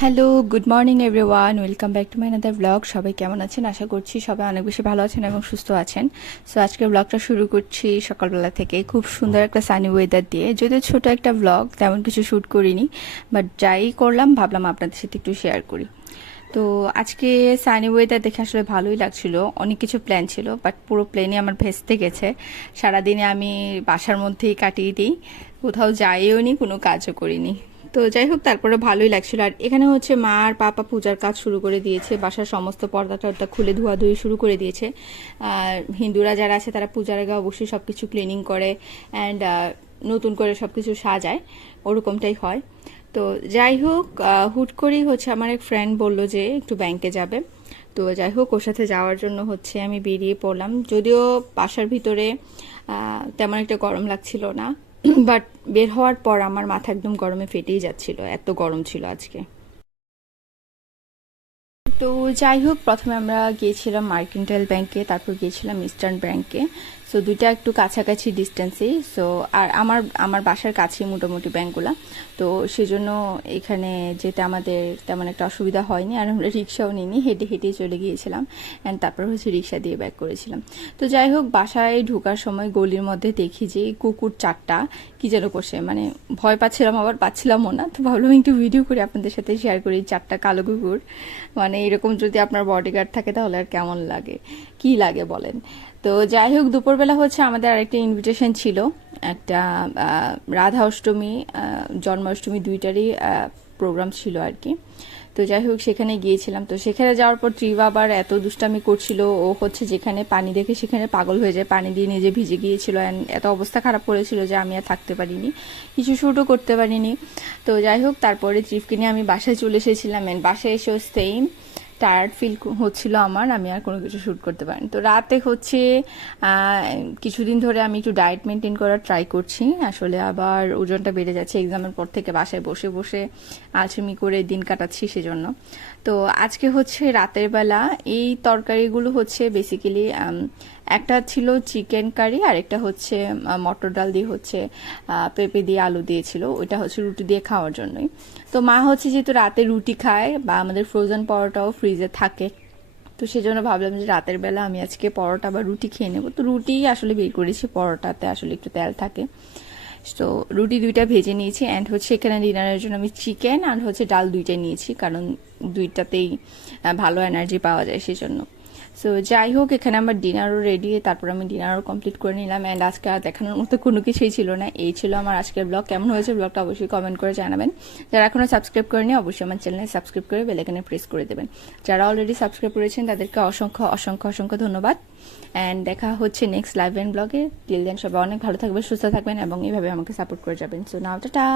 Hello good morning everyone welcome back to my another blog সবাই কেমন আছেন? আশা করছি সবাই অনেক বেশি ভালো আছেন এবং সুস্থ আছেন। সো আজকের ব্লগটা শুরু করছি সকালবেলা থেকে খুব সুন্দর একটা সানি ওয়েদার দিয়ে। যদিও ছোট একটা ব্লগ তেমন কিছু শ্যুট করিনি বাট যাই করলাম, ভাবলাম আপনাদের সাথে একটু শেয়ার করি। তো, আজকে সানি ওয়েদার দেখে আসলে ভালোই লাগছিল। অনেক কিছু প্ল্যান ছিল বাট পুরো প্লেনই আমার ভেস্তে গেছে। সারাদিনে আমি বাসার মধ্যেই কাটিয়ে দিই। কোথাও যাইও নি, কোনো কাজও করিনি। তো যাই হোক তারপরে ভালোই লাগছিল। আর এখানে হচ্ছে মা আর পাপা পূজার কাজ শুরু করে দিয়েছে। বাসার সমস্ত পর্দা টর্দা খুলে ধোয়াধুয়ি শুরু করে দিয়েছে। আর হিন্দুরা যারা আছে, তারা পূজার আগে অবশ্যই সব কিছু ক্লিনিং করে অ্যান্ড নতুন করে সব কিছু সাজায়। ওরকমটাই হয়। তো যাই হোক হুট করেই হচ্ছে আমার এক ফ্রেন্ড বলল যে একটু ব্যাংকে যাবে। তো যাই হোক ওর সাথে যাওয়ার জন্য হচ্ছে আমি বেরিয়ে পড়লাম। যদিও বাসার ভিতরে তেমন একটা গরম লাগছিল না। বাট বের হওয়ার পর আমার মাথা একদম গরমে ফেটেই যাচ্ছিল, এত গরম ছিল আজকে। তো যাই হোক, প্রথমে আমরা গিয়েছিলাম মার্কেন্টাইল ব্যাংকে, তারপর গিয়েছিলাম ইস্টার্ন ব্যাংকে। সো দুইটা একটু কাছাকাছি ডিস্টেন্সেই সো আর আমার আমার বাসার কাছেই মোটামুটি ব্যাংকগুলো। তো সেজন্য এখানে যেতে আমাদের তেমন একটা অসুবিধা হয়নি। আর আমরা রিক্সাও নিইনি। হেঁটে, হেঁটেই চলে গিয়েছিলাম। অ্যান্ড তারপর হচ্ছে রিক্সা দিয়ে ব্যাক করেছিলাম। তো যাই হোক, বাসায় ঢোকার সময় গলির মধ্যে দেখি যে কুকুর চারটা। কি যেন করছে। মানে ভয় পাচ্ছিলাম আবার, পাচ্ছিলামও না। তো ভাবলাম একটু ভিডিও করে আপনাদের সাথে শেয়ার করি চারটা কালো কুকুর। মানে এরকম যদি আপনার বডিগার্ড থাকে তাহলে আর কেমন লাগে? কি লাগে বলেন? তো যাই হোক, দুপুরবেলা হচ্ছে আমাদের আরেকটা ইনভিটেশন ছিল। একটা রাধা অষ্টমী জন্মাষ্টমী দুইটারই প্রোগ্রাম ছিল আর কি। তো যাই হোক, সেখানে গিয়েছিলাম। তো সেখানে যাওয়ার পর ট্রিবা আবার এত দুষ্টামি করছিল। ও হচ্ছে যেখানে পানি দেখে সেখানে পাগল হয়ে যায়। পানি দিয়ে নিজে ভিজে গিয়েছিল অ্যান্ড এত অবস্থা খারাপ করেছিল যে আমি আর থাকতে পারিনি। কিছু শ্যুটও করতে পারিনি। তো যাই হোক, তারপরে ট্রিপকে নিয়ে আমি বাসায় চলে এসেছিলাম অ্যান্ড বাসায় এসেও সেম টায়ার্ড ফিল হচ্ছিল আমার, আমি আর কোনো কিছু শ্যুট করতে পারিনি। তো রাতে হচ্ছে কিছুদিন ধরে আমি একটু ডায়েট মেনটেন করার ট্রাই করছি। আসলে আবার ওজনটা বেড়ে যাচ্ছে এক্সামের পর থেকে বাসায় বসে বসে আলসেমি করে দিন কাটাচ্ছি সেজন্য। তো আজকে হচ্ছে রাতের বেলা এই তরকারিগুলো হচ্ছে বেসিক্যালি একটা ছিল চিকেন কারি আর একটা হচ্ছে মটর ডাল দিয়ে হচ্ছে পেঁপে দিয়ে আলু দিয়েছিল। ওইটা হচ্ছে রুটি দিয়ে খাওয়ার জন্যই। তো মা হচ্ছে যেহেতু রাতে রুটি খায় বা আমাদের ফ্রোজেন পরোটাও ফ্রিজে থাকে। তো সেই জন্য ভাবলাম যে রাতের বেলা আমি আজকে পরোটা বা রুটি খেয়ে নেব। তো রুটি আসলে বের করেছি, পরোটাতে আসলে একটু তেল থাকে। তো রুটি দুইটা ভেজে নিয়েছি অ্যান্ড হচ্ছে এখানে ডিনারের জন্য আমি চিকেন আর হচ্ছে ডাল দুইটাই নিয়েছি, কারণ দুইটাতেই ভালো এনার্জি পাওয়া যায় সেজন্য। সো যাই হোক এখানে আমার ডিনারও রেডি তারপর আমি ডিনারও কমপ্লিট করে নিলাম অ্যান্ড আজকে আর দেখানোর মতো কোনো কিছুই ছিল না। এই ছিল আমার আজকের ব্লগ কেমন হয়েছে ব্লগটা অবশ্যই কমেন্ট করে জানাবেন। যারা এখনও সাবস্ক্রাইব করেনি অবশ্যই আমার চ্যানেলে সাবস্ক্রাইব করে বেলাইকানে প্রেস করে দেবেন। যারা অলরেডি সাবস্ক্রাইব করেছেন, তাদেরকে অসংখ্য অসংখ্য অসংখ্য ধন্যবাদ। অ্যান্ড দেখা হচ্ছে নেক্সট লাইভ অ্যান্ড ব্লগে টিল দেন সবাই অনেক ভালো থাকবেন, সুস্থ থাকবেন এবং এইভাবে আমাকে সাপোর্ট করে যাবেন। So now tata